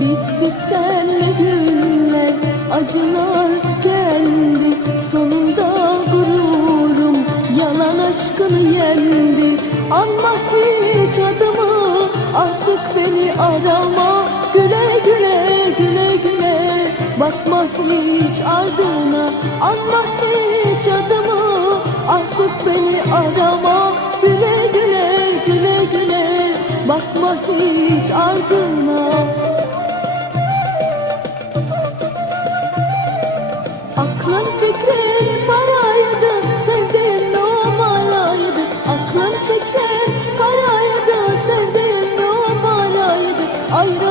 Bitti senle günler acılar tükendi. Sonunda gururum yalan aşkını yendi. Anma hiç adımı artık beni arama. Güle güle güle güle bakma hiç ardına. Anma hiç adımı artık beni arama. Güle güle güle güle bakma hiç ardına Aklın fikrin paraydı, sevdiğin numaraydı. Aklın fikrin paraydı, sevdiğin numaraydı. Ayrılmak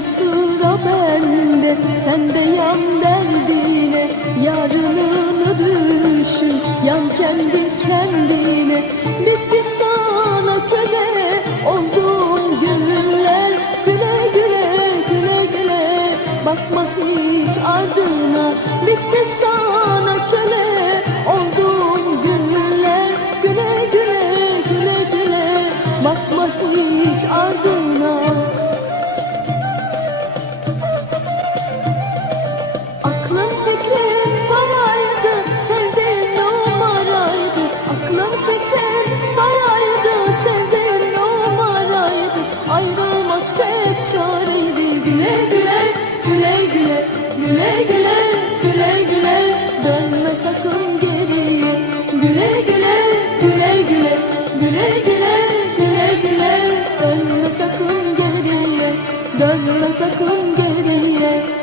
sıra bende Sen de yan derdine Yarınını düşün Yan kendi kendine. Bitti sana köle Oldum günler Güle güle güle güle. Bakma hiç ardına Bitti sana Güle güle, güle güle, güle güle, güle güle. Dönme sakın geriye. Güle güle, güle güle, güle güle, güle güle. Dönme sakın geriye Dönme sakın geriye.